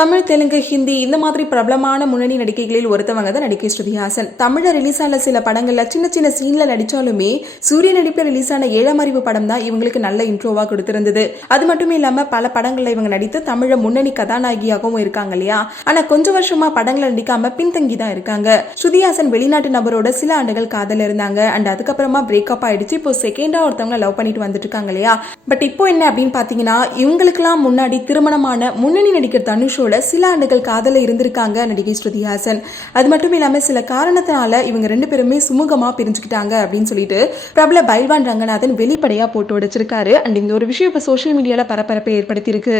தமிழ், தெலுங்கு, ஹிந்தி இந்த மாதிரி பிரபலமான முன்னணி நடிகைகளில் ஒருத்தவங்க தான் நடிகை ஸ்ருதிஹாசன். தமிழ்ல ரிலீஸ் ஆன சில படங்கள்ல சின்ன சின்ன சீன்ல நடிச்சாலுமே சூரிய நடிப்புல ரிலீஸ் ஆன ஏழாம் அறிவு படம் தான் இவங்களுக்கு நல்ல இன்ட்ரோவா கொடுத்திருந்தது. அது மட்டும் இல்லாம பல படங்கள்ல இவங்க நடித்து தமிழ முன்னணி கதாநாயகியாகவும் இருக்காங்க இல்லையா. ஆனா கொஞ்சம் வருஷமா படங்களை நடிக்காம பின்தங்கி தான் இருக்காங்க. ஸ்ருதிஹாசன் வெளிநாட்டு நபரோட சில ஆண்டுகள் காதல் இருந்தாங்க. அண்ட் அதுக்கப்புறமா பிரேக்கப் ஆயிடுச்சு. இப்போ செகண்டா ஒருத்தவங்க லவ் பண்ணிட்டு வந்துட்டு இருக்காங்க இல்லையா. பட் இப்போ என்ன அப்படின்னு பாத்தீங்கன்னா, இவங்களுக்கெல்லாம் முன்னாடி திருமணமான முன்னணி நடிகர் தனுஷோட சில ஆண்டுகள் காதல இருந்திருக்காங்க நடிகை ஸ்ருதிஹாசன். அது மட்டும் இல்லாம சில காரணத்தினால இவங்க ரெண்டு பேருமே சுமூகமா பிரிஞ்சுக்கிட்டாங்க அப்படின்னு சொல்லிட்டு பிரபல பைல்வான் ரங்கநாதன் வெளிப்படையா போட்டு உடைச்சிருக்காரு. அண்ட் இந்த ஒரு விஷயம் இப்ப சோசியல் மீடியால பரபரப்பை ஏற்படுத்தியிருக்கு.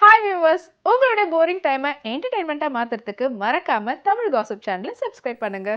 ஹாய் வியூவர்ஸ், உங்களுடைய போரிங் டைமை என்டர்டைன்மெண்ட்டாக மாற்றுறதுக்கு மறக்காமல் தமிழ் காசிப் சேனலை சப்ஸ்கிரைப் பண்ணுங்கள்.